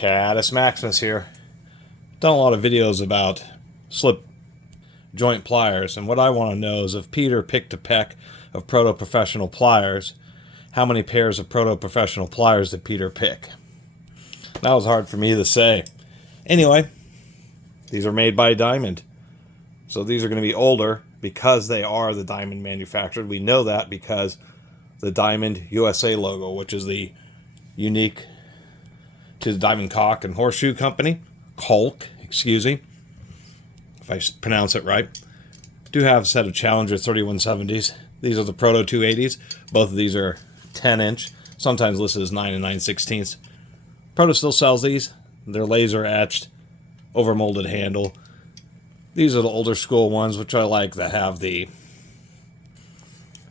Caddis Maximus here. Done a lot of videos about slip joint pliers, and what I want to know is if Peter picked a peck of Proto Professional pliers, how many pairs of Proto Professional pliers did Peter pick? That was hard for me to say. Anyway, these are made by Diamond. So these are going to be older because they are the Diamond manufactured. We know that because the Diamond USA logo, which is the unique to the Diamond Cock and Horseshoe Company, Colk, excuse me, if I pronounce it right, do have a set of Challenger 3170s. These are the Proto 280s. Both of these are 10-inch, sometimes listed as 9 and 9/16. Proto still sells these. They're laser etched, overmolded handle. These are the older school ones, which I like, that have the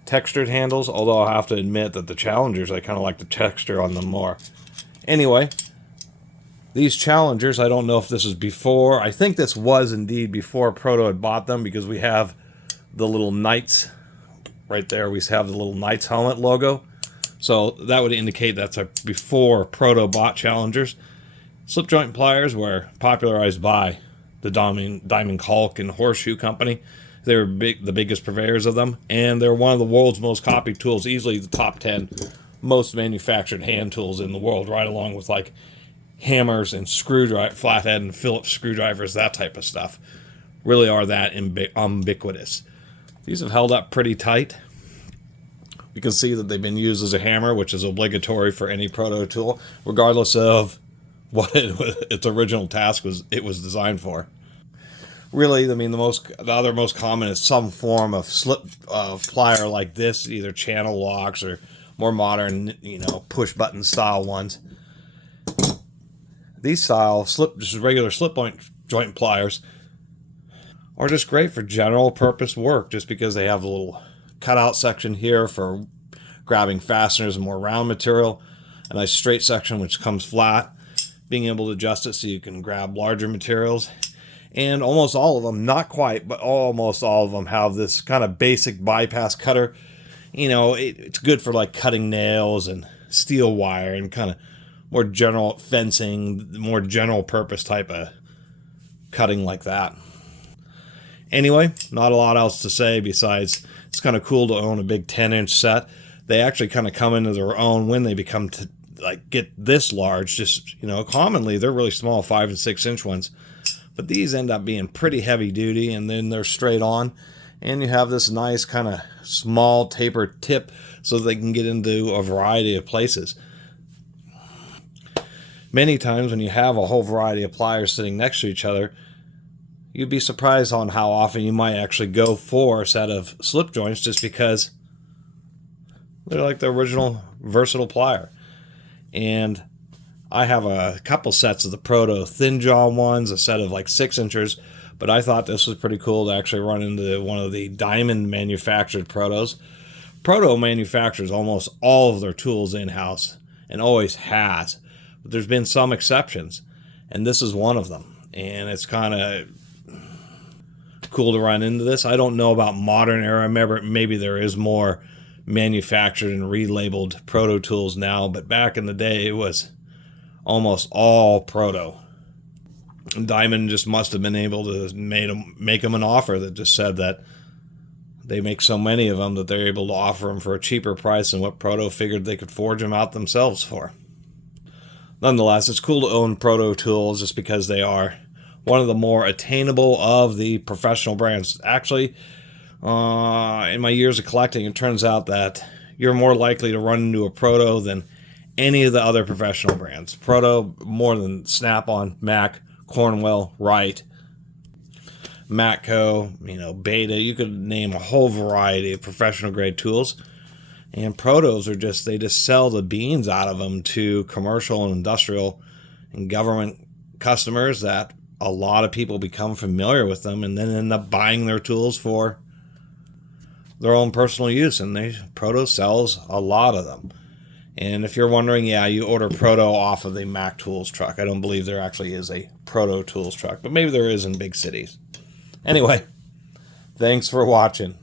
textured handles, although I'll have to admit that the Challengers, I kind of like the texture on them more. Anyway, these Challengers, I don't know if this is before. I think this was indeed before Proto had bought them, because we have the little Knights right there. We have the little Knights helmet logo. So that would indicate that's a before Proto bought Challengers. Slip joint pliers were popularized by the Diamond Colk and Horseshoe Company. They were the biggest purveyors of them, and they're one of the world's most copied tools, easily the top 10 most manufactured hand tools in the world, right along with like hammers and screwdriver, flathead and Phillips screwdrivers, that type of stuff. Really are that ubiquitous. These have held up pretty tight. You can see that they've been used as a hammer, which is obligatory for any Proto tool, regardless of what its original task was designed for. Really, I mean, the other most common is some form of slip plier like this, either channel locks or more modern, push button style ones. These style just regular slip joint pliers are just great for general purpose work, just because they have a little cutout section here for grabbing fasteners and more round material, a nice straight section which comes flat, being able to adjust it so you can grab larger materials. And almost all of them, not quite, but almost all of them have this kind of basic bypass cutter. It's good for like cutting nails and steel wire and kind of more general fencing, more general purpose type of cutting like that. Anyway, not a lot else to say besides it's kind of cool to own a big 10-inch set. They actually kind of come into their own when they become get this large. Just, commonly they're really small, 5 and 6-inch ones. But these end up being pretty heavy duty, and then they're straight on. And you have this nice kind of small tapered tip so they can get into a variety of places. Many times when you have a whole variety of pliers sitting next to each other, you'd be surprised on how often you might actually go for a set of slip joints, just because they're like the original versatile plier. And I have a couple sets of the Proto thin jaw ones, a set of like 6-inchers, but I thought this was pretty cool to actually run into one of the Diamond manufactured Protos. Proto manufactures almost all of their tools in-house and always has, but there's been some exceptions, and this is one of them. And it's kind of cool to run into this. I don't know about modern era. Maybe there is more manufactured and relabeled Proto tools now, but back in the day it was almost all Proto. Diamond just must have been able to make them an offer that just said that they make so many of them that they're able to offer them for a cheaper price than what Proto figured they could forge them out themselves for. Nonetheless, it's cool to own Proto tools just because they are one of the more attainable of the professional brands. Actually, in my years of collecting, it turns out that you're more likely to run into a Proto than any of the other professional brands. Proto more than Snap-on, Mac, Cornwell, Wright, Matco, Beta. You could name a whole variety of professional grade tools. And Protos are they just sell the beans out of them to commercial and industrial and government customers, that a lot of people become familiar with them and then end up buying their tools for their own personal use. And Proto sells a lot of them. And if you're wondering, yeah, you order Proto off of the Mac Tools truck. I don't believe there actually is a Proto Tools truck, but maybe there is in big cities. Anyway, thanks for watching.